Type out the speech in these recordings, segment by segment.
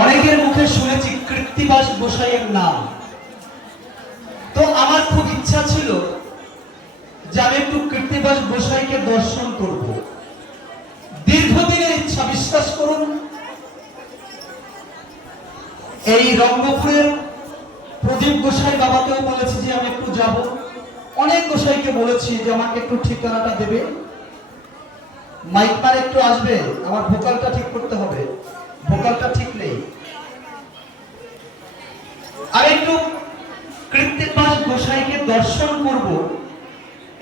অনেকের মুখে শুনেছি কৃত্তিবাস গোসাইয়ের নাম। তো আমার খুব ইচ্ছা ছিল যে আমি একটু কৃত্তিবাস গোসাইকে দর্শন করব। দীর্ঘদিনের ইচ্ছা, বিশ্বাস করুন। এই রঙ্গপুরের প্রদীপ গোসাই বাবাকেও বলেছি যে আমি একটু যাব। অনেক গোসাইকে বলেছি যে আমাকে একটু ঠিকানাটা দেবে, মাইক মার একটু আসবে, আমার ভোকালটা ঠিক করতে হবে, ভোকালটা ঠিক নেই। আর একটু কৃত্তিবাস গোসাইকে দর্শন করব,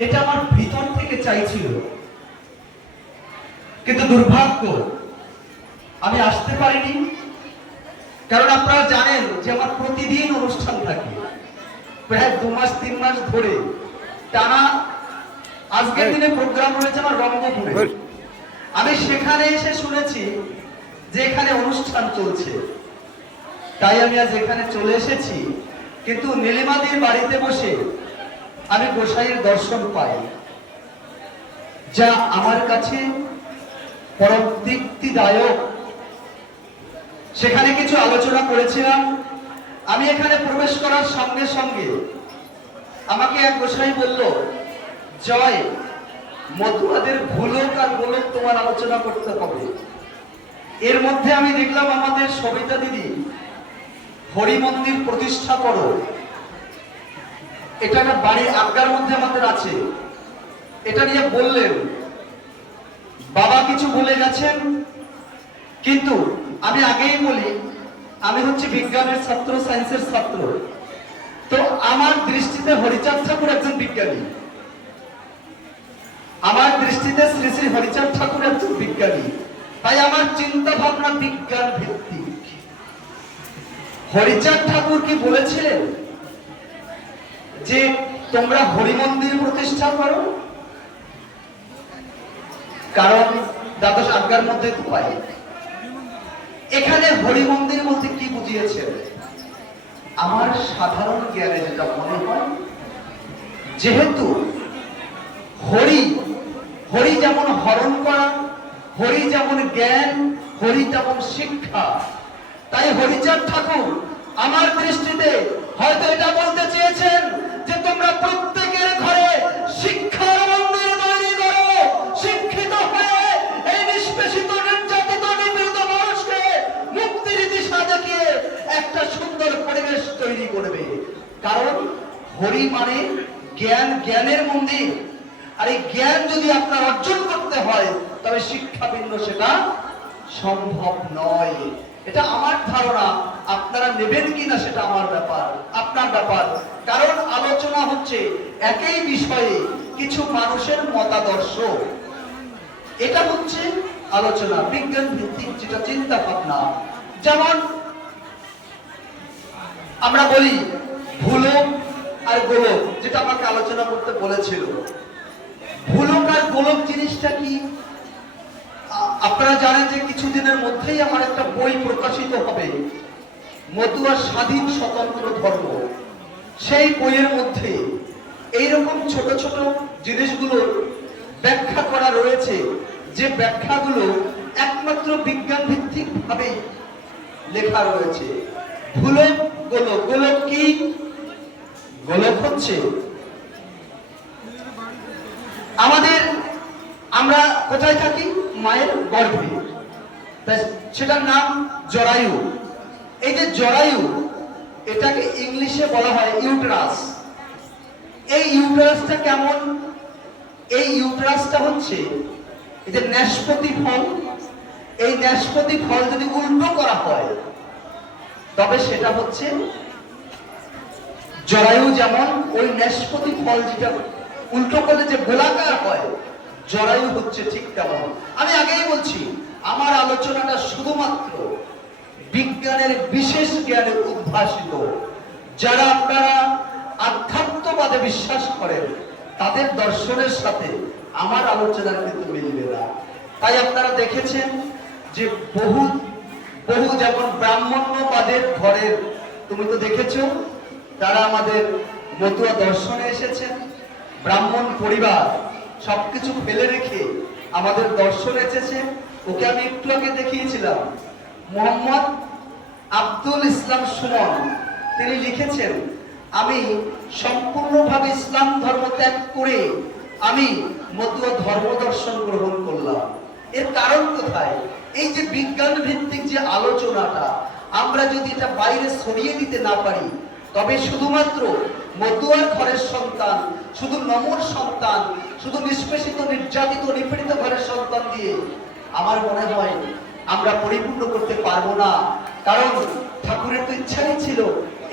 এটা আমার ভিতর থেকে চাইছিল। কিন্তু দুর্ভাগ্য আমি আসতে পারিনি, কারণ আপনারা জানেন যে আমার প্রতিদিন অনুষ্ঠান থাকে, প্রায় 2 মাস 3 মাস ধরে টানা। আজকের দিনে প্রোগ্রাম রয়েছে আমার রঙ্গপুরে। আমি সেখানে এসে শুনেছি যে এখানে অনুষ্ঠান চলছে, তাই আমি আজ এখানে চলে এসেছি। কিন্তু নীলিমাদির বাড়িতে বসে আমি গোসাইয়ের দর্শন পাই, যা আমার কাছে পরম তৃপ্তিদায়ক। সেখানে কিছু আলোচনা করেছিলাম। আমি এখানে প্রবেশ করার সঙ্গে সঙ্গে আমাকে এক গোসাই বলল, জয়, মতুয়াদের ভুলক আর গোলক তোমার আলোচনা করতে হবে। এর মধ্যে আমি দেখলাম আমাদের সবিতা দিদি হরি মন্দির প্রতিষ্ঠা করো, এটা একটা বাড়ি আজ্ঞার মধ্যে আমাদের আছে, এটা নিয়ে বললেন। বাবা কিছু বলে গেছেন, কিন্তু আমি আগেই বলি আমি হচ্ছে বিজ্ঞানের ছাত্র, সায়েন্সের ছাত্র। তো আমার দৃষ্টিতে হরিচাঁদ ঠাকুর একজন বিজ্ঞানী, আমার দৃষ্টিতে শ্রী শ্রী হরিচাঁদ ঠাকুর একজন বিজ্ঞানী, তাই আমার চিন্তা ভাবনা বিজ্ঞান ভিত্তিক। হরিচাঁদ ঠাকুর কি বলেছিলেন যে তোমরা হরি মন্দির প্রতিষ্ঠা করো? কারণ দ্বাদশ আজ্ঞার মধ্যে তো পাই। এখানে হরি মন্দির বলতে কি বুঝিয়েছেন? আমার সাধারণ জ্ঞানে যেটা মনে হয়, যেহেতু হরি, হরি যেমন হরণ করা, হরি যেমন জ্ঞান, হরি যেমন শিক্ষা, তাই হরিচাঁদ ঠাকুর আমার দৃষ্টিতে হয়তো এটা বলতে চেয়েছেন যে তোমরা প্রত্যেকের ঘরে শিক্ষার মন্দির তৈরি করো, শিক্ষিত হয়ে এই নিষ্পেষিত, নির্যাতিত, নিপীড়িত মানুষকে মুক্তির দিশা দেখিয়ে একটা সুন্দর পরিবেশ তৈরি করবে। কারণ হরি মানে জ্ঞান, জ্ঞানের মন্দির। আর এই জ্ঞান যদি আপনার অর্জন করতে হয় তবে শিক্ষা ভিন্ন সেটা সম্ভব নয়। এটা আমার ধারণা, আপনারা নেবেন কিনা সেটা আমার ব্যাপার, আপনার ব্যাপার। কারণ আলোচনা হচ্ছে একই বিষয়ে কিছু মানুষের মতাদর্শ, এটা হচ্ছে আলোচনা বিজ্ঞান ভিত্তিক যেটা চিন্তা ভাবনা। যেমন আমরা বলি ভুলক আর গোলক, যেটা আমাকে আলোচনা করতে বলেছিল। ভুলক আর গোলক জিনিসটা কি? আপনারা জানেন যে কিছুদিনের মধ্যেই আমার একটা বই প্রকাশিত হবে, মতুয়া স্বাধীন স্বতন্ত্র ধর্ম। সেই বইয়ের মধ্যে এইরকম ছোট ছোট জিনিসগুলো ব্যাখ্যা করা রয়েছে, যে ব্যাখ্যাগুলো একমাত্র বিজ্ঞান ভিত্তিক ভাবে লেখা রয়েছে। ভুলক গোলক, গোলক কি? গোলক হচ্ছে আমাদের, আমরা কোথায় থাকি? মায়ের গর্ভে, সেটার নাম জরায়ু। এই যে জরায়ু, এটাকে ইংলিশে বলা হয় ইউটেরাস। এই ইউটেরাসটা কেমন? এই ইউটেরাসটা হচ্ছে এই যে নাশপাতি ফল, এই নাশপাতি ফল যদি উল্টো করা হয় তবে সেটা হচ্ছে জরায়ু। যেমন ওই নাশপাতি ফল যেটা উল্টো করলে যে গোলাকার হয়, জরায়ু হচ্ছে ঠিক তেমন। আমি আগেই বলছি আমার আলোচনাটা শুধুমাত্র বিজ্ঞানের বিশেষ জ্ঞানে উদ্ভাসিত। যারা আপনারা আধ্যাত্মবাদে বিশ্বাস করেন তাদের দর্শনের সাথে আমার আলোচনার কিন্তু মিলবে না। তাই আপনারা দেখেছেন যে বহু বহু যেমন ব্রাহ্মণ্যবাদের ঘরের, তুমি তো দেখেছো, তারা আমাদের মতুয়া দর্শনে এসেছেন। ব্রাহ্মণ পরিবার সবকিছু ফেলে রেখে আমাদের দর্শনে এসেছে। ওকে আমি একটু আগে দেখিয়েছিলাম, মোহাম্মদ আব্দুল ইসলাম সুমন তিনি লিখেছেন, আমি সম্পূর্ণভাবে ইসলাম ধর্ম ত্যাগ করে আমি মতুয়া ধর্ম দর্শন গ্রহণ করলাম। এর কারণ কোথায়? এই যে বিজ্ঞান ভিত্তিক যে আলোচনাটা, আমরা যদি এটা বাইরে ছড়িয়ে দিতে না পারি, তবে শুধুমাত্র মতুয়ার ঘরের সন্তান, শুধু নমর সন্তান, শুধু নিষ্পেষিত নির্যাতিত নিপীড়িত ঘরের সন্তান দিয়ে আমার মনে হয় আমরা পরিপূর্ণ করতে পারবো না। কারণ ঠাকুরের তো ইচ্ছাই ছিল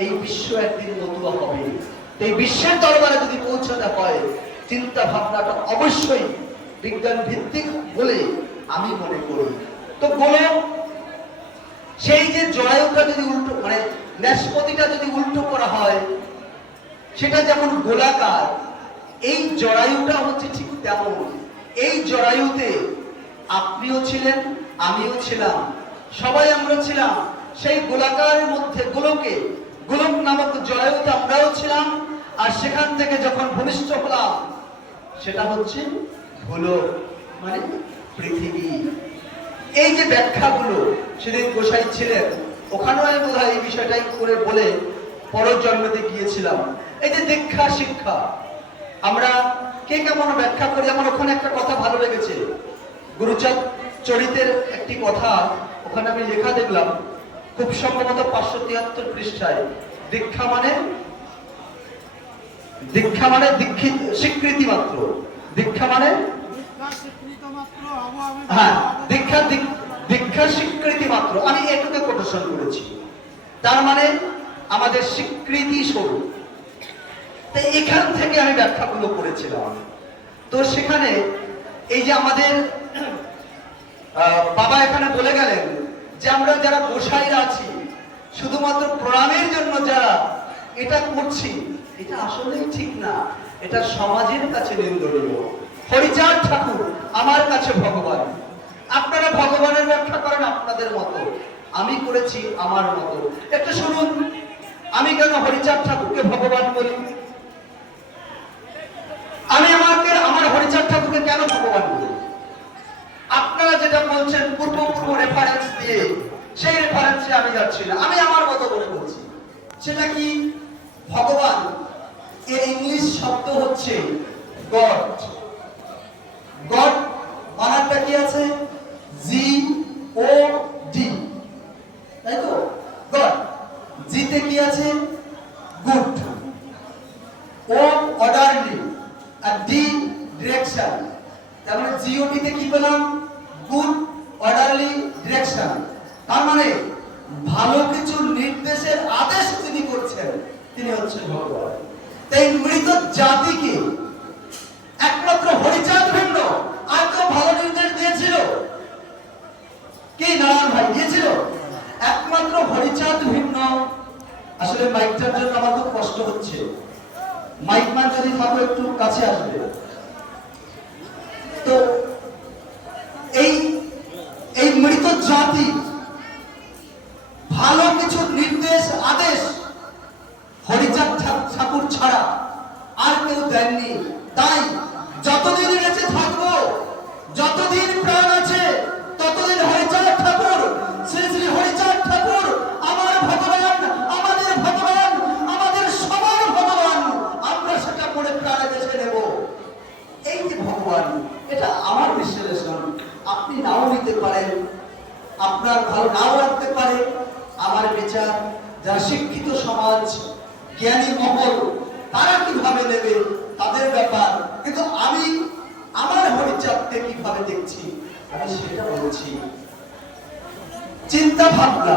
এই বিশ্ব একদিন মতুয়া হবে। এই বিশ্বের দরবারে যদি পৌঁছাতে হয়, চিন্তা ভাবনাটা অবশ্যই বিজ্ঞান ভিত্তিক বলে আমি মনে করি। তো গোলক সেই যে জরায়ুটা যদি উল্টো, মানে ন্যাসপতিটা যদি উল্টো করা হয়, সেটা যেমন গোলাকার, এই জরায়ুটা হচ্ছে ঠিক তেমন। এই জরায়ুতে আপনিও ছিলেন, আমিও ছিলাম, সবাই আমরা ছিলাম। সেই গোলাকারের মধ্যে গোলকে, গোলক নামক জরায়ুতে আমরাও ছিলাম। আর সেখান থেকে যখন ভূমিষ্ঠ হলাম, সেটা হচ্ছে গোলক, মানে পৃথিবী। এই যে ব্যাখ্যাগুলো সেদিন গোসাই ছিলেন, ওখানেও আমি বোধহয় এই বিষয়টাই করে বলে পরজন্মতে গিয়েছিলাম। এই যে দীক্ষা শিক্ষা, আমরা কে কেমন ব্যাখ্যা করি। আমার ওখানে একটা কথা ভালো লেগেছে, গুরুচাঁদ চরিতের একটি কথা ওখানে আমি লেখা দেখলাম, খুব সম্ভবত 573 পৃষ্ঠায়। দীক্ষা মানে দীক্ষিত স্বীকৃতি মাত্র। দীক্ষা মানে হ্যাঁ, দীক্ষা স্বীকৃতি মাত্র। আমি এটুকু কোটেশন করেছি, তার মানে আমাদের স্বীকৃতি স্বরূপ। তাই এখান থেকে আমি ব্যাখ্যাগুলো করেছিলাম। তো সেখানে এই যে আমাদের বাবা এখানে বলে গেলেন যে আমরা যারা গোসাইরা আছি, শুধুমাত্র প্রণামের জন্য যারা এটা করছি, এটা আসলেই ঠিক না। এটা সমাজের কাছে নিন্দনীয়। হরিচাঁদ ঠাকুর আমার কাছে ভগবান। আপনারা ভগবানের ব্যাখ্যা করেন আপনাদের মতো, আমি করেছি আমার মতো। একটু শুনুন, আমি কেন হরিচাঁদ ঠাকুরকে ভগবান বলি? আমি আমার হরিচাঁদ ঠাকুরকে কেন ভগবান বলি? আপনারা যেটা বলছেন পূর্ব রেফারেন্স দিয়ে, সেই রেফারেন্সে আমি যাচ্ছি না, আমি আমার মতো করে বলছি। সেটা কি? ভগবান এর ইংলিশ শব্দ হচ্ছে গড। গড বানানটা কি আছে? GOD, তাই তো? গড। জিতে কি আছে? গুড। ও অর্ডারলি, আর ডি ডিরেকশন। তার মানে GOD তে কি পেলাম? Good orderly direction. তার মানে ভালো কিছু নির্দেশের আদেশ তিনি করছেন, তিনি হচ্ছেন ভগবান। তাই মৃত জাতিকে একমাত্র হরিচাঁদ ভিন্ন আর কেউ ভালো নির্দেশ দিয়েছিল কি? নারায়ণ ভাই দিয়েছিল? একমাত্র হরিচাঁদ ভিন্ন। আসলে মাইকটার জন্য আমার খুব কষ্ট হচ্ছে, মাইকম্যান যদি থাকো একটু কাছে আসবে। তো এই মৃত জাতি ভালো কিছু নির্দেশ আদেশ হরিচাঁদ ঠাকুর ছাড়া আর কেউ দেননি। তাই যতদিন বেঁচে থাকবো, যতদিন প্রাণ আছে, ততদিন হরিচাঁদ ঠাকুর, শ্রী শ্রী হরিচাঁদ ঠাকুর আমার ভগবান, আমাদের ভগবান, আমাদের সবার ভগবান। আমরা সেটা পড়ে প্রাণে বেছে নেব। এই যে ভগবান, এটা আমার বিশ্লেষণ। আপনি নাও নিতে পারেন, আপনার ভালো নাও লাগতে পারে। আমার বিচার, যারা শিক্ষিত সমাজ, জ্ঞানী মহল, তারা কিভাবে নেবে তাদের ব্যাপার। কিন্তু আমি আমার হরিচাঁদকে কিভাবে দেখছি, আমি সেটা বলছি। চিন্তা ভাবনা,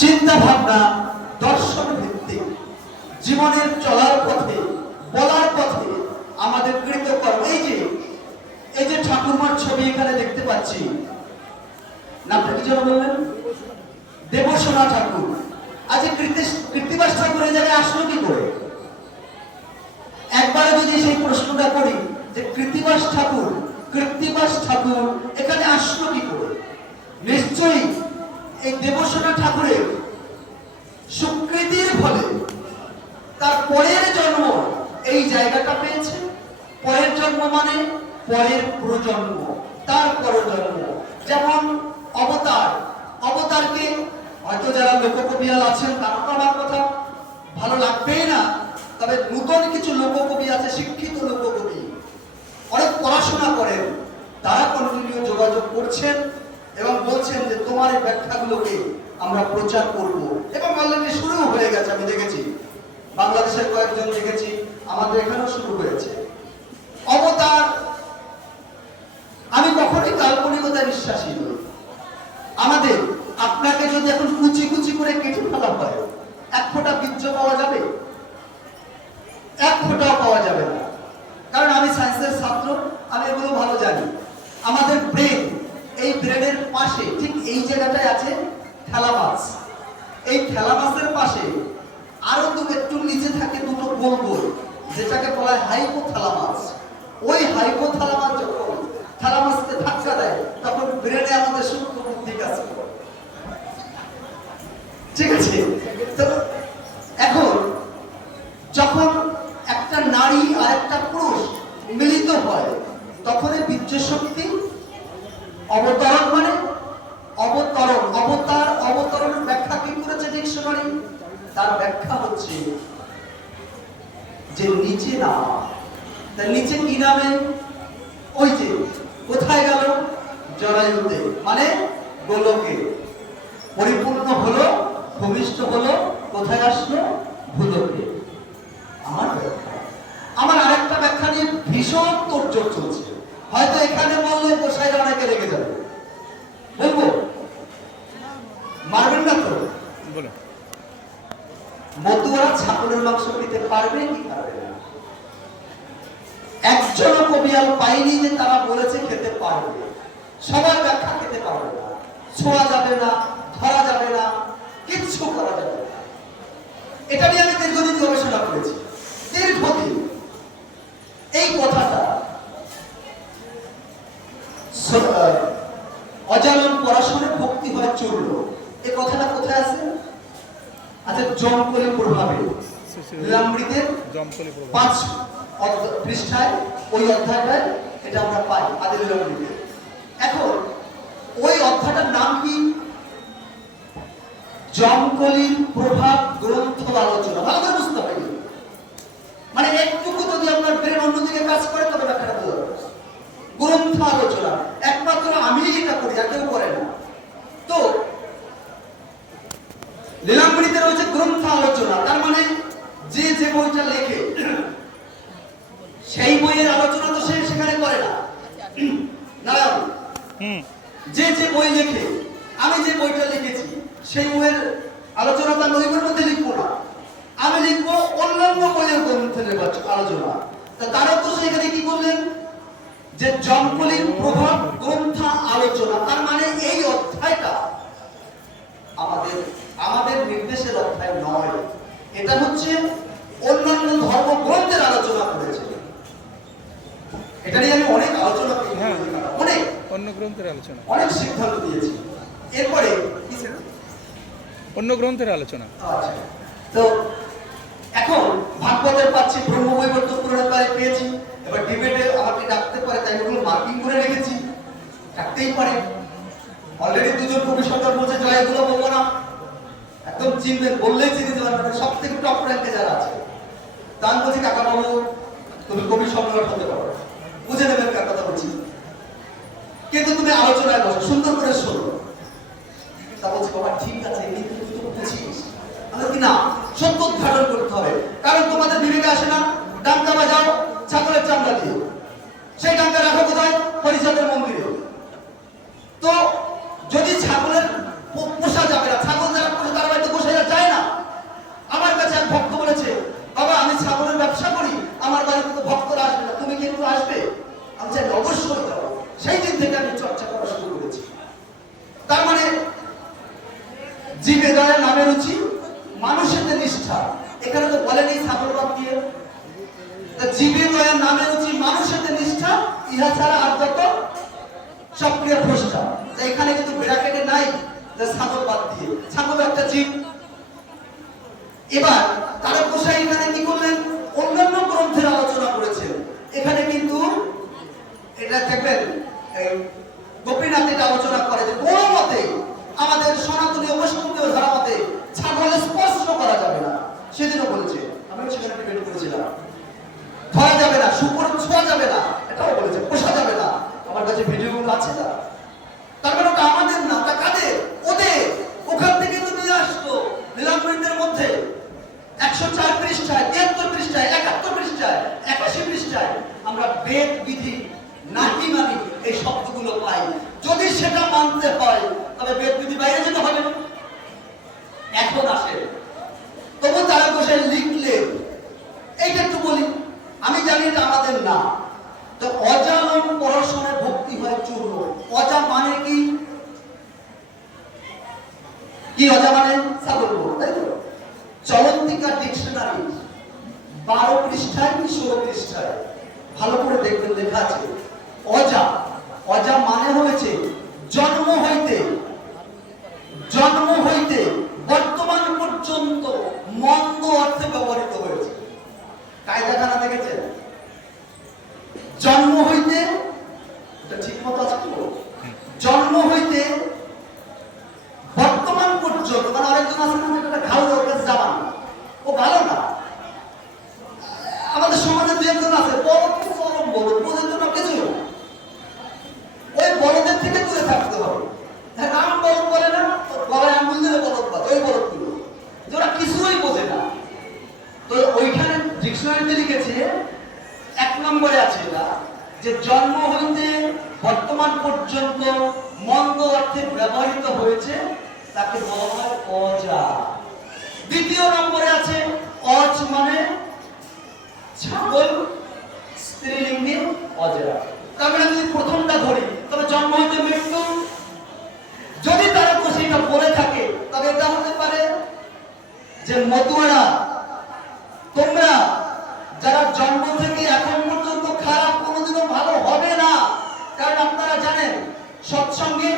চিন্তা ভাবনা দর্শন ভিত্তিক জীবনের চলার পথে, বলার পথে আমাদের কৃতকর্ম। এই যে ঠাকুরমার ছবি এখানে দেখতে পাচ্ছি, নামটা কি যেন বললেন? দেবসোনা ঠাকুর। আজ কৃত্তিবাস ঠাকুর এই জায়গায় আসলো কি করে? একবারে যদি সেই প্রশ্নটা করি যে কৃত্তিবাস ঠাকুর এখানে আসলো কি করে, নিশ্চয়ই এই দেবসোনা ঠাকুরের স্বীকৃতির ফলে তার পরের জন্ম এই জায়গাটা পেয়েছে। পরের জন্ম মানে পরের প্রজন্ম, তার পরজন্ম। যেমন অবতার, অবতারকে হয়তো যারা লোককবিয়াল আছেন তারা তো আমার কথা ভালো লাগবেই না, তবে নতুন কিছু লোককবি আছে, শিক্ষিত লোককবি, অনেক পড়াশোনা করেন, তারা কন্টিনিউ যোগাযোগ করছেন এবং বলছেন যে তোমার এই ব্যাখ্যাগুলোকে আমরা প্রচার করব, এবং অলরেডি শুরু হয়ে গেছে। আমি দেখেছি বাংলাদেশের কয়েকজন দেখেছি, আমাদের এখানেও শুরু হয়েছে। অবতার, আমি কখনোই কাল্পনিকতায় বিশ্বাসী নই। আমাদের আপনাকে যদি এখন কুচি কুচি করে কেটে ফেলা হয়, এক ফোঁটা বীর্য পাওয়া যাবে? এক ফোঁটাও পাওয়া যাবে না। কারণ আমি সায়েন্সের ছাত্র, আমি এগুলো ভালো জানি। আমাদের ব্রেন, এই ব্রেনের পাশে ঠিক এই জায়গাটায় আছে থ্যালামাস। এই থ্যালামাসের পাশে আরো একটু নিচে থাকে দুটো গোল গোল, যেটাকে বলা হয় হাইপোথ্যালামাস। ওই হাইপোথ্যালামাস যখন থ্যালামাসকে ধাক্কা দেয়, তখন ব্রেনে আমাদের সূক্ষ্ম বুদ্ধি কাজ করে। ঠিক আছে? তো এখন যখন একটা নারী আর একটা পুরুষ মিলিত হয়, তখন এই বীর্য শক্তি অবতরণ, মানে অবতরণ, অবতার, অবতরণের ব্যাখ্যা কি করেছে ডিকশনারি? তার ব্যাখ্যা হচ্ছে যে নিচে নামা। তার নিচে কি নামে? ওই যে কোথায় গেল? জরায়ুতে, মানে গোলকে পরিপূর্ণ হলো, ভূমিষ্ঠ হলো, কোথায় আসলো? ভূলোকে। আমার ব্যাখ্যা। আমার আরেকটা ব্যাখ্যা নিয়ে ভীষণ তোড়জোড় চলছে, হয়তো এখানে বললে গোসাইরা অনেকে রেগে যাবে। বলবো? মারবেন না তো? মতুয়ারা ছাগলের মাংস খেতে পারবে কি পারবে না? একজন কবিয়াল পাইনি যে তারা বলেছে খেতে পারবে। সবার ব্যাখ্যা খেতে পারবে না, ছোঁয়া যাবে না, ধরা যাবে না, কিচ্ছু করা যাবে না। এটা নিয়ে আমি দীর্ঘদিন গবেষণা করেছি, দীর্ঘদিন। এই কথাটা অজানন পড়াশোনা ভক্তি হয় চূর্ণ, এই কথাটা কোথায় আছে? আচ্ছা, জমকলি প্রভাবে লীলামৃতের 5 পৃষ্ঠায় ওই অধ্যায়টায় এটা আমরা পাই, আদি লীলামৃতে। এখন ওই অধ্যায়টার নাম কি? জমকলির প্রভাব গ্রন্থ আলোচনা। ভালো করে বুঝতে হবে, মানে একটুকু যদি আপনার ব্রেন অন্যদিকে কাজ করে তবে ব্যাখ্যাটা বোঝা যাবে। গ্রন্থ আলোচনা একমাত্র আমি এটা করি, আর কেউ করে না। তো লীলামৃতে রয়েছে গ্রন্থ আলোচনা, তার মানে যে যে বইটা লেখে সেই বইয়ের আলোচনা তো সে সেখানে করে না। নারায়ণ, যে যে বই লেখে, আমি যে বইটা লিখেছি সেই বইয়ের আলোচনা তো আমি ওই বইয়ের মধ্যে লিখবো না, আমি লিখবো অন্যান্য বইয়ের গ্রন্থের আলোচনা। তারা তো সেখানে কি করলেন যে জমকলির প্রভাব গ্রন্থ আলোচনা, তার মানে এই অধ্যায়টা আমাদের আমাদের নির্দেশের অধ্যায় নয়, এটা হচ্ছে অন্যান্য ধর্মগ্রন্থের আলোচনা করেছে। এটা নিয়ে আমি অনেক আলোচনা করেছি, অনেক অন্য গ্রন্থের আলোচনা, অনেক সিদ্ধান্ত দিয়েছি। এরপরে অন্য গ্রন্থের আলোচনা। আচ্ছা, তো এখন ভাগবতের পাচ্ছি, ব্রহ্মবৈবর্ত পুরাণের পারে পেয়েছি, এবার ডিবেটে আমাকে ডাকতে পারে, তাই ওগুলো মার্কিং করে রেখেছি, ডাকতেই পারে। অলরেডি দুজন কবি সরকার বলছে জয়, এগুলো বলবো না, একদম চিনবেন, বললেই চিনতে পারবেন, সব থেকে টপ র্যাঙ্কে যারা আছে। তা আমি বলছি কাকা বাবু তুমি কবি সম্রাট হতে পারো, বুঝে নেবেন কার কথা বলছি, কিন্তু তুমি আলোচনায় বসো, সুন্দর করে শোনো। তা বলছে বাবা ঠিক আছে, কিন্তু তুই তো বুঝিস। আমি কি না, সত্য উদ্ঘাটন করতে হবে, কারণ তোমাদের বিবেকে আসে না ডাঙ্গা বাজাও ছাগলের চামড়া দিয়ে, সেই ডাঙ্গা রাখো কোথায়? হরিচাঁদের মন্দিরে। তো যদি ছাগলের পোষা যাবে না, ছাগল যারা পোষে তারা বাড়িতে গোসাইরা যায় না। আমার কাছে এক ভক্ত বলেছে বাবা আমি ছাগলের ব্যবসা করি, আমার বাড়িতে তো ভক্তরা আসবে না, তুমি কি একটু আসবে? আমি চাই অবশ্যই যাবো। সেই দিন থেকে আমি চর্চা করা শুরু করেছি। তার মানে জীবে দয়া নামে রুচি, মানুষের নিষ্ঠা, এখানে তো বলেনি ছাগল বাদ দিয়ে। জীবে দয়া নামে রুচি, মানুষের নিষ্ঠা, ইহা ছাড়া আর যত সক্রিয় ভ্রষ্টা। এখানে কিন্তু ব্র্যাকেটে নাই যে ছাগল বাদ দিয়ে, ছাগল একটা জীব। এবার তারা গোসাই এখানে কি করলেন? অন্যান্য গ্রন্থের আলোচনা করেছেন। এখানে কিন্তু এটা দেখবেন গোপীনাথ এটা আলোচনা সেটা মানতে হয়, তবে বেদ বিধি বাইরে যেতে হবে। এখন আসে তবু তারা বসে লিখলেন, এইটা একটু বলি, আমি জানি এটা আমাদের না। তো অজালন পরশনে ভক্তি হয় চূর্ণ। অজা মানে কি? কি অজা মানে? ছাগল, তাই তো? চলন্তিকা ডিকশনারি 12 পৃষ্ঠায় কি 16 পৃষ্ঠায় ভালো করে দেখবেন লেখা আছে অজা। অজা মানে হয়েছে জন্ম হইতে বর্তমান পর্যন্ত মন্দ অর্থে ব্যবহৃত হয়েছে। কায়দাখানা দেখেছেন? জন্ম হইতে, এটা ঠিক মতো আছে তো? জন্ম হইতে বর্তমান পর্যন্ত, মানে আরেকজন আছে না যেটা ঘাও দরকার জামান, ও ভালো না। আমাদের সমাজে দু একজন আছে বলদ, চরম বলদ, বোঝেন না কিছু, ওই বলদের থেকে দূরে থাকতে হবে। নাম বলদ বলে না, গলায় আঙুল দিলে বলদ বাদ, ওই বলদ গুলো ওরা কিছুই বোঝে না। তো ওইখানে ডিকশনারিতে লিখেছে 1 নম্বরে আছে এটা, যে জন্ম হইতে বর্তমান পর্যন্ত মন্দ অর্থে ব্যবহৃত হয়েছে তাকে বলা হয় অজা। 2 নম্বরে আছে অজ মানে ছাগল, স্ত্রীলিঙ্গে অজা। তার মানে যদি প্রথমটা ধরি তবে জন্ম হইতে মৃত্যু, যদি তারা তো সেটা বলে থাকে তবে এটা হতে পারে যে মতুয়ারা, তোমরা যারা জন্ম থেকে এখন পর্যন্ত খারাপ কোনোদিনও ভালো হবে না, কারণ আপনারা জানেন সৎসঙ্গে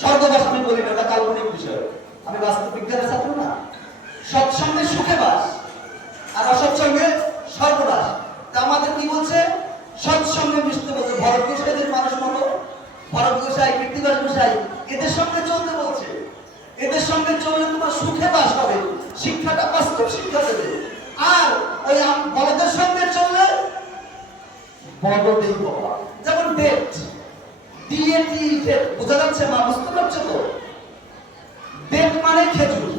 স্বর্গবাস, আমি বলি না, এটা কাল্পনিক বিষয়, আমি বাস্তব বিজ্ঞানের ছাত্র না। সৎসঙ্গে সুখে বাস আর অসৎসঙ্গে সর্বনাশ। তা আমাদের কি বলছে? সৎসঙ্গে মিশতে বলছে। ভরত গোসাইদের মানুষ মতো, ভরত গোসাই, কীর্তিবাস গোসাই, এদের সঙ্গে চলতে বলছে। এদের সঙ্গে চললে তোমার সুখে বাস হবে, শিক্ষাটা বাস্তব শিক্ষা দেবে। আর ওই বলদের সঙ্গে চললে বড়দেই বাবা। যেমন ডেট, ডিএটি ডেট, বোঝা যাচ্ছে মা? বুঝতে পারছো তো? ডেট মানে খেজুর,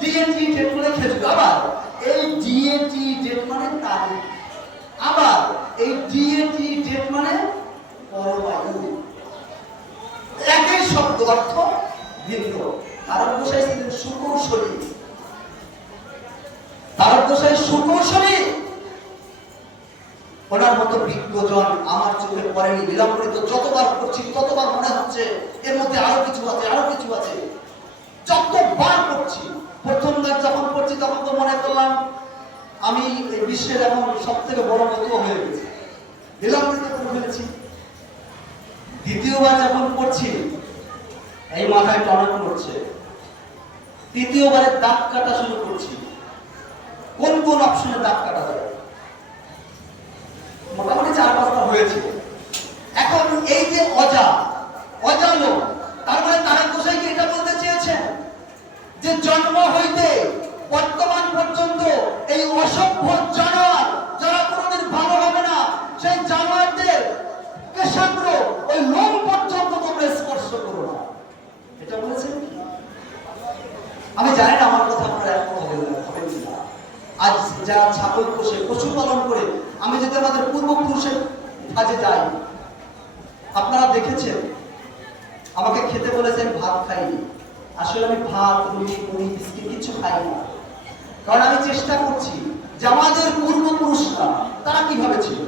ডিএটি ডেট মানে খেজুর। আবার এই ডিএটি ডেট মানে তারিখ, আবার এই ডিএটি ডেট মানে পরমায়ু। একই শব্দ, অর্থ ভিন্ন। তারক গোসাই ছিলেন সুকৌশলী, তারক গোসাই সুকৌশলী। ওনার মতো বিজ্ঞজন আমার চোখে পড়েনি। বিলম্বিত যতবার করছি ততবার মনে হচ্ছে এর মধ্যে আরো কিছু আছে, আরো কিছু আছে। যতবার পড়ছি, প্রথমবার যখন পড়ছি তখন তো মনে করলাম আমি এই বিশ্বের এখন সব থেকে বড় মতুয়া হয়ে গেছি, বিলম্বিত করে ফেলেছি। দ্বিতীয়বার যখন পড়ছি এই মাথায় টনক করছে, তৃতীয়বারে দাগ কাটা শুরু করছি, কোন কোন অপশনে দাগ কাটা যায়। মোটামুটি 4-5টা হয়েছে। এখন এই যে অজালো, তার মানে তারক গোসাই কি এটা বলতে চেয়েছেন যে জন্ম হইতে বর্তমান পর্যন্ত এই অসভ্য জানোয়ার যারা কোনোদিন ভালো হবে না, সেই জানোয়ারদের কেশাগ্র ওই লোম পর্যন্ত তোমরা স্পর্শ করো না, এটা বলেছেন? আমি জানি না আমার কথা আপনারা এখন হবে না। আজ যারা ছাগল পোষে, পশুপালন করে, আমি যদি আমাদের পূর্বপুরুষের কাজে যাই, আপনারা দেখেছেন আমাকে খেতে বলেছেন, ভাত খাইনি। আসলে আমি ভাত, রুটি, মুড়ি, বিস্কিট কিছু খাই না, কারণ আমি চেষ্টা করছি যে আমাদের পূর্বপুরুষরা তারা কিভাবে ছিল।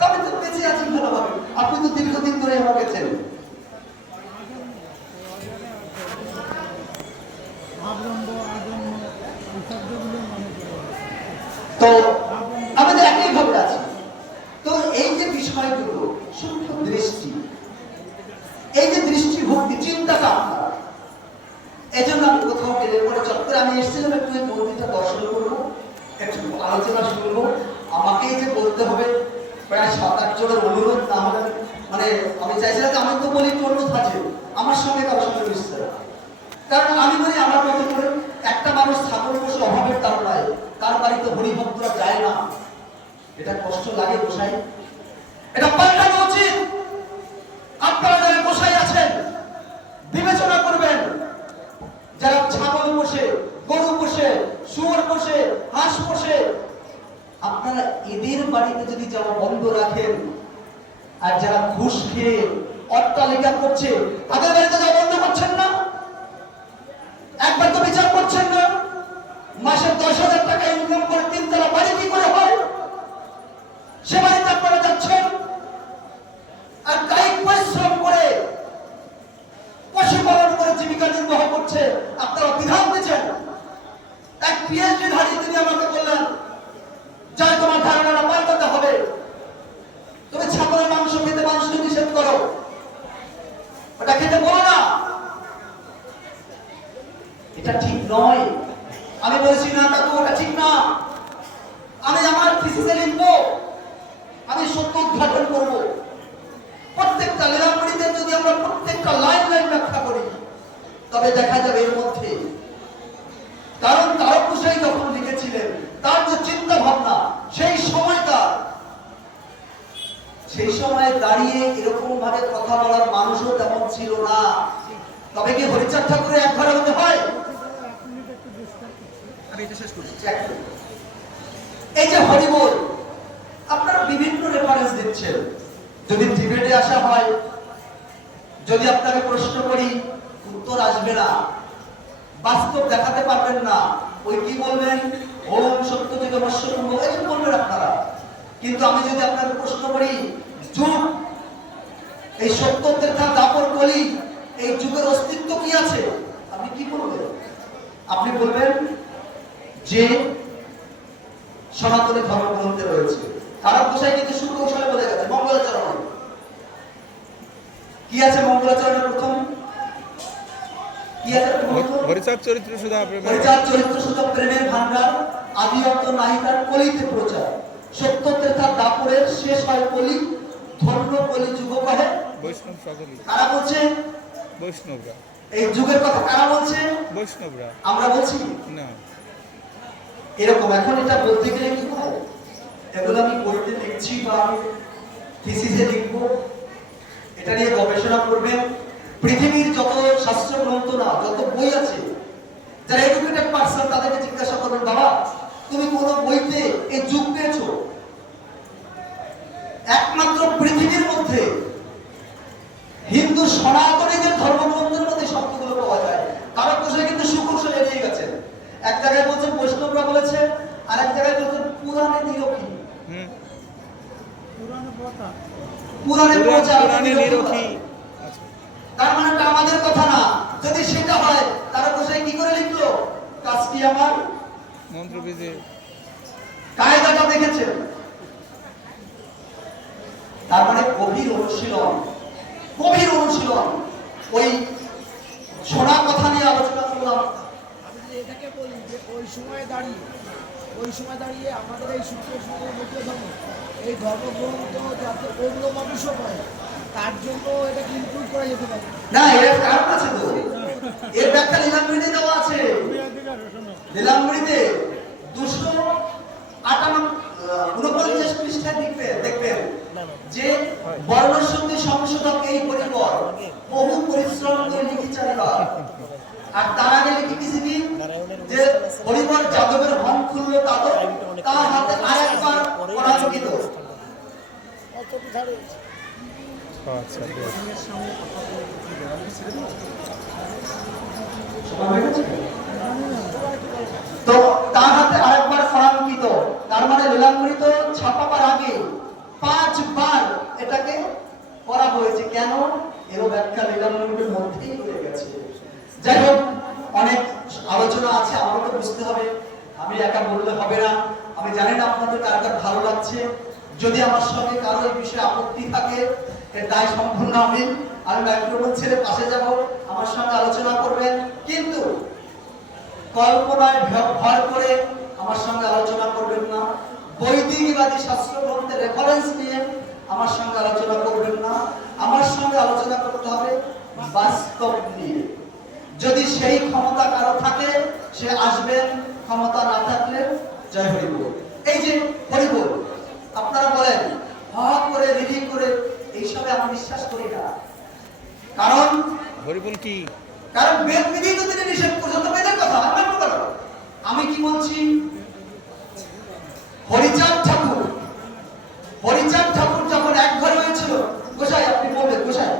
তবে তো বেঁচে আছি ভালোভাবে। আপনি তো দীর্ঘদিন ধরে আমাকে চেনেন। তো আমাদের একই ভাবে আছে। তো এই যে বিষয়গুলো, সূক্ষ্ম দৃষ্টি, এই যে দৃষ্টিভক্তি, চিন্তাটা আপনার, এই জন্য আমি কোথাও গেলে পরে চত্বরে আমি এসেছিলাম একটু এই মন্দিরটা দর্শন করবো, একটু আলোচনা শুনবো। আমাকেই যে বলতে হবে প্রায় 7-8 জনের অনুরোধ না হলে, মানে আমি চাইছিলাম যে আমি তো বলি অনুরোধ আছে আমার সঙ্গে কারোর সঙ্গে মিশতে, কারণ আমি বলি আমার মতো করে একটা মানুষ ছাগল পোষে অভাবের তার নয়, তার বাড়িতে হরিভক্তরা যায় না, এটা কষ্ট লাগে গোসাই, এটা পাল্টানো উচিত। আপনারা যারা গোসাই আছেন বিবেচনা করবেন, যারা ছাগল পোষে, গরু পোষে, শুয়োর পোষে, হাঁস পোষে, আপনারা এদের বাড়িতে যদি যাওয়া বন্ধ রাখেন, আর যারা ঘুষ খেয়ে অট্টালিকা করছে, তাদের বাড়িতে যা বন্ধ করছেন না? একবার তো বিচার করছেন না? মাসে 10,000 টাকা ইনকাম করে 3 তলা বাড়ি কি করে হয়? সে বাড়িতে আপনারা যাচ্ছেন আর কায়িক পরিশ্রম করে পশুপালন করে জীবিকা নির্বাহ করছে, আপনারা বিধান দিচ্ছেন। এক পিএইচডি ধারী তিনি আমাকে বললেন, যাই তোমার ধারণাটা পাল্টাতে হবে, তুমি ছাগলের মাংস খেতে মানুষকে নিষেধ করো, ওটা খেতে বলো না। এটা ঠিক নয়। আমি বলছি না কাকু ওটা ঠিক না। আমি আমার থিসিসে লিখবো, আমি সত্য উদ্ঘাটন করব। প্রত্যেকটা লীলামণিতে যদি আমরা প্রত্যেকটা লাইন লাইন ব্যাখ্যা করি, তবে দেখা যাবে এর মধ্যে, কারণ তারককুশাই যখন লিখেছিলেন তার যে চিন্তা ভাবনা, সেই সময় দাঁড়িয়ে এরকম ভাবে কথা বলার মানুষও তেমন ছিল না। তবে কি হরিচাঁদ ঠাকুরের এক ঘরে হতে হয়? এই যে হরিবোল, আপনারা বিভিন্ন রেফারেন্স দিচ্ছেন। যদি ডিবেটে আসা হয়, যদি আপনাকে প্রশ্ন করি, উত্তর আসবে না, বাস্তব দেখাতে পারবেন না। ওই কি বলবেন, ওম সত্য থেকে মৎস্যকুম্ভ, এইসব বলবেন আপনারা। কিন্তু আমি যদি আপনাকে প্রশ্ন করি, যুগ, এই সত্যের দাপর কলি, এই যুগের অস্তিত্ব কি আছে, আপনি কি বলবেন? আপনি বলবেন যে সনাতনী ধর্মগ্রন্থে রয়েছে। তারককুশাই কিন্তু সুকৌশলে বলে গেছে মঙ্গলাচরণ। কি আছে মঙ্গলাচরণের প্রথম? কি আছে? হরিচাঁদ চরিত্র সুধা প্রেমের, হরিচাঁদ চরিত্র সুধা প্রেমের ভান্ডার, আদি অন্ত নাহিকার কলিতে প্রচার। সত্যের দাপরের শেষ হয় কলি, ধর্ম কলি যুগ কহে বৈষ্ণব সকলি। কারা বলছে? বৈষ্ণবরা। এই যুগের কথা কারা বলছে? বৈষ্ণবরা। আমরা বলছি না। এরকম এখন এটা বলতে গেলে কি হয়, এগুলো আমি বইতে লিখছি বা থিসিসে লিখবো, এটা নিয়ে গবেষণা করবেন। পৃথিবীর যত শাস্ত্র গ্রন্থ না, যত বই আছে, যারা এডুকেটেড পারসন তাদেরকে জিজ্ঞাসা করবেন, বাবা তুমি কোন বইতে এই যুগ পেয়েছো? একমাত্র পৃথিবীর মধ্যে হিন্দু সনাতনীদের ধর্মগ্রন্থের মধ্যে শব্দগুলো পাওয়া যায়। তারককুশাই কিন্তু সুকৌশল এড়িয়ে গেছেন। এক জায়গায় বলছেন বৈষ্ণবরা বলেছে, আর এক জায়গায় বলছেন পুরাণে নিরখী। পুরাণে নিরখী, তার মানে এটা আমাদের কথা না। যদি সেটা হয়, তারককুশাই কি করে লিখলো? কাজটি আমার মন্ত্রবীজে কায়দাটা দেখেছেন। তার মানে গভীর অনুশীলন, গভীর অনুশীলন। ওই শোনা কথা নিয়ে আলোচনা করলাম। আমি যদি এটাকে বলি যে ওই সময় দাঁড়িয়ে আমাদের এই সূত্র সমাজের মধ্যে ধর্ম, এই ধর্মগ্রন্থ যাতে অন্য মানুষও পায়, তার জন্য এটাকে ইনক্লুড করা যেতে পারে না। এর কারণ আছে তো, এর ব্যাখ্যা লীলামৃতে দেওয়া আছে। লীলামৃতে 249 পৃষ্ঠায় দেখবেন যে বর্ণসন্ধি সংশোধক এই পরিবর বহু পরিশ্রম করে লিখিচারিবা। আর তার আগে লিখেছিবি যে পরিবর যাদবের হন খুলল তাদব, তার হাতে আরেকবার পরাজিত। আচ্ছা। তো তার হাতে আরেকবার ফরাঙ্কিত, তার মানে লীলামৃত ছাপাবার আগে 5 বার এটাকে করা হয়েছে। কেন? এর ব্যাখ্যা লীলামৃতের মধ্যেই রয়ে গেছে। যাই হোক, অনেক আলোচনা আছে, আমাকে বুঝতে হবে, আমি একা বললে হবে না। আমি জানি না আপনাদের কার কার ভালো লাগছে। যদি আমার সঙ্গে কারো এই বিষয়ে আপত্তি থাকে, এর দায় সম্পূর্ণ আমি মাইক্রোফোন ছেড়ে পাশে যাব, আমার সঙ্গে আলোচনা করবেন। কিন্তু কল্পনায় ভর করে আমার সঙ্গে আলোচনা করবেন না। বৈদিকবাদী শাস্ত্র গ্রন্থের রেফারেন্স নিয়ে আমার সঙ্গে আলোচনা করবেন না। আমার সঙ্গে আলোচনা করতে হবে বাস্তব নিয়ে। যদি সেই ক্ষমতা কারো থাকে সে আসবেন, ক্ষমতা না থাকলে জয় হরিবোল। এই যে হরিবোল আপনারা বলেন হা করে রিলি করে, এইসবে আমি বিশ্বাস করি না। কারণ হরিবোল কি? কারণ বেদ বিধি তো তিনি নিষেধ করছেন, তো বেদের কথা আমার কথা। আমি কি বলছি, হরিচাঁদ ঠাকুর যখন এক ঘরে হয়েছিল, গোসাই আপনি বলবেন, গোসাই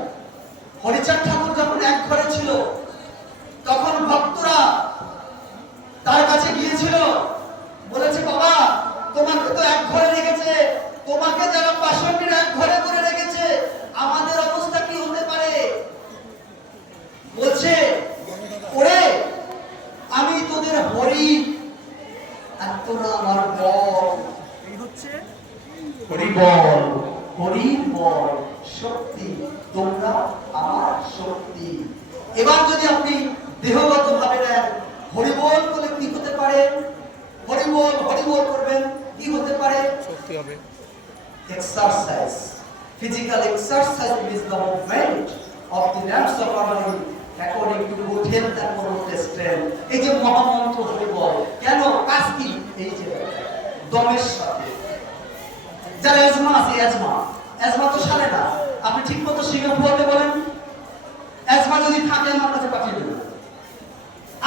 শক্তি। এবার যদি আপনি দেহগত ভাবে নেন, হরিবোল করলে কি হতে পারে? হরিবোল হরিবোল করবেন, কি হতে পারে? শক্তি হবে। Exercise, physical exercise is the movement of the nerves of our body according to good health and moral strength. এই যে মহামন্ত্র হরিবোল, কেন কাজ কি? এই যে দমের সাথে যার অ্যাজমা আছে, অ্যাজমা তো সারে না, আপনি ঠিক মতো সিঙ্গাপ বলতে বলেন, অ্যাজমা যদি থাকে আমার কাছে পাঠিয়ে দেবেন।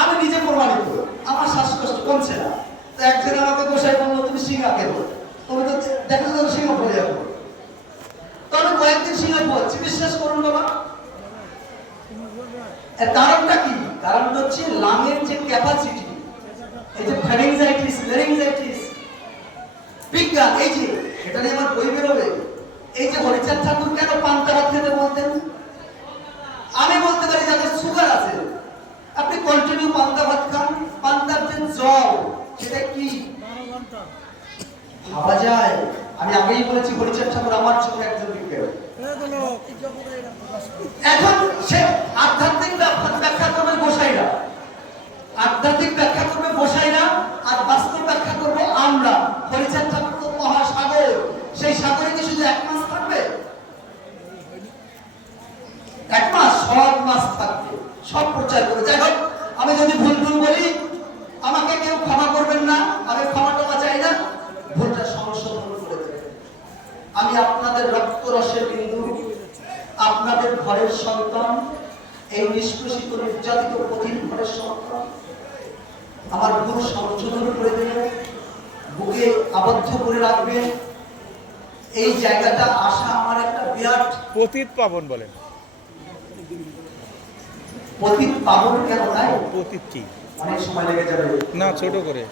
আমি নিজে প্রমাণিত, আমার শ্বাসকষ্ট কমছে না, তো একজন আমাকে বসাই বললো তুমি সিঙ্গা খেলো, তুমি তো দেখা যাবে সিঙ্গা বলে যাবো, তো আমি কয়েকদিন সিঙ্গা বলছি, বিশ্বাস করুন বাবা। এর কারণটা কি? কারণটা হচ্ছে লাংয়ের যে ক্যাপাসিটি, এই যে ফ্যারিংজাইটিস, ল্যারিংজাইটিস, বিজ্ঞান, এই যে এটা নিয়ে আমার বই বেরোবে। এই যে হরিচাঁদ ঠাকুর কেন পান্তা ভাত খেতে বলতেন? আমি বলতে পারি যাদের সুগার আছে, আপনি কন্টিনিউ পান্তা ভাত খান, পান্তার যে জল সেটা কি ভাবা যায়? আমি আগেই বলেছি হরিচাঁদ ঠাকুর আমার চোখে একজন বিজ্ঞানী। এখন সে আধ্যাত্মিক ব্যাখ্যা করবে গোসাইরা, আধ্যাত্মিক ব্যাখ্যা করবে গোসাইরা, আর বাস্তব ব্যাখ্যা করবো আমরা। হরিচাঁদ ঠাকুর তো মহাসাগর, সেই সাগরে কি শুধু এক মাস থাকবে? এক মাস, সব মাস থাকবে, সব প্রচার করে। যাই হোক, আমি যদি ভুল বলি আমাকে কেউ ক্ষমা করবেন না, আমি ক্ষমা টমা চাই না, ভুলটা সংশোধন করে দেবেন। আমি আপনাদের রক্তরসের বিন্দু, আপনাদের ঘরের সন্তান, এই নিষ্কৃষিত নির্যাতিত কঠিন ঘরের সন্তান। আমার ভুল সংশোধন করে দেবেন, বুকে আবদ্ধ করে রাখবেন। এই জায়গাটা আসা আমার একটা বিরাট। পতিত পাবন বলেন। পতিত পাবন কেন? তাই পতিত কি? অনেক সময় লেগে যাবে না, ছোট করে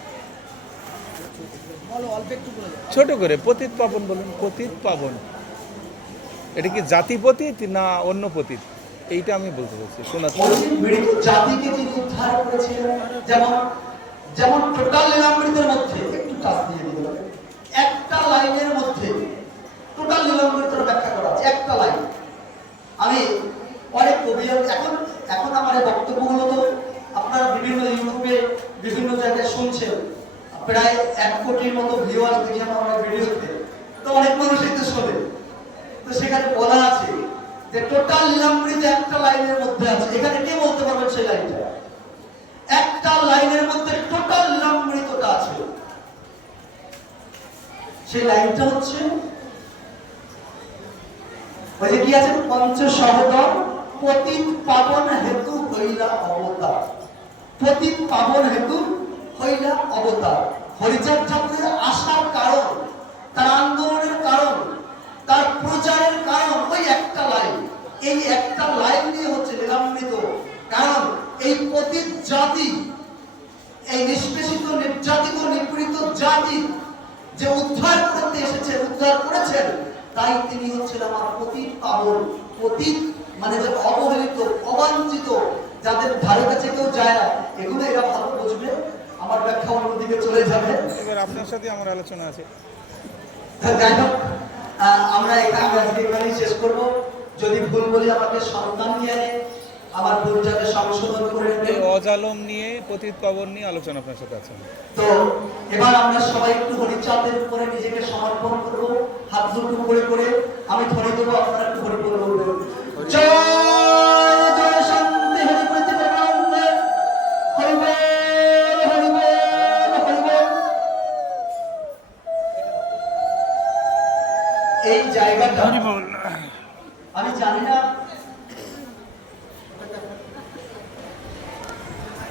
বলো, অল্প একটু বলে যাও। ছোট করে পতিত পাবন বলুন। পতিত পাবন এটা কি জাতি পতিত না অন্য পতিত? এইটা আমি বলতে চাচ্ছি। শোনা মৃত জাতিকে যিনি উদ্ধার করেছিলেন, যেমন যেমন টোটাল লীলামৃতের মধ্যে একটু টাচ দিয়ে দিতে হবে, একটা লাইনের মধ্যে টোটাল লীলামৃতের ব্যাখ্যা করা আছে, একটা লাইন। আমি অনেক কবি, এখন আমার এই বক্তব্যগুলো তো আপনারা বিভিন্ন ইউটিউবে বিভিন্ন জায়গায় শুনছেন, প্রায় 1 কোটির মতো ভিউয়ার্স দেখি আমার ভিডিওতে, তো অনেক মানুষই তো শোনে। তো সেখানে বলা আছে যে টোটাল লীলামৃত একটা লাইনের মধ্যে আছে। এখানে কে বলতে পারবেন সেই লাইনটা? একটা লাইনের মধ্যে টোটাল লীলামৃতটা আছে। সেই লাইনটা হচ্ছে ওই যে কি আছে, পঞ্চ সহদর পতিত পাবন হেতু হইলা অবতার। পতিত পাবন হেতু হইলা অবতার। হরিচাঁদ ঠাকুরের আসার কারণ, তার আন্দোলনের কারণ, তার প্রচারের কারণ ওই একটা লাইন। এই একটা লাইন নিয়ে হচ্ছে লীলামৃত। কারণ এই পতিত জাতি, এই নিষ্পেষিত, নির্যাতিত, নিপীড়িত জাতি যে উদ্ধার করতে এসেছেন, উদ্ধার করেছেন, তাই তিনি হচ্ছেন আমার পতিত পাবন। পতিত মানে যে অবহেলিত, অবাঞ্ছিত, যাদের ধারে কাছে কেউ যায় না, এগুলো এরা ভালো বুঝবে। আমার ব্যাখ্যা অন্যদিকে চলে যাবে। এবার আপনার সাথে আমার আলোচনা আছে। যাই হোক, আমরা এখানেই শেষ করবো। যদি ভুল বলি আমাকে সন্তান নিয়ে আমার ভুলটাকে সংশোধন করে এই নেবেন। অজালম নিয়ে, পতিত পাবন নিয়ে আলোচনা আপনার সাথে আছে। তো এবার আমরা সবাই একটু হরিচাঁদের উপরে নিজেকে সমর্পণ করবো, হাত দুটো করে করে আমি ধ্বনি দেবো, আপনারা একটু হরি বলে বলবেন। জয় জয় শান্তি হরি প্রতিপদানন্দে, হরি বল হরি বল হরি বল। এই জায়গাটা আমি জানি না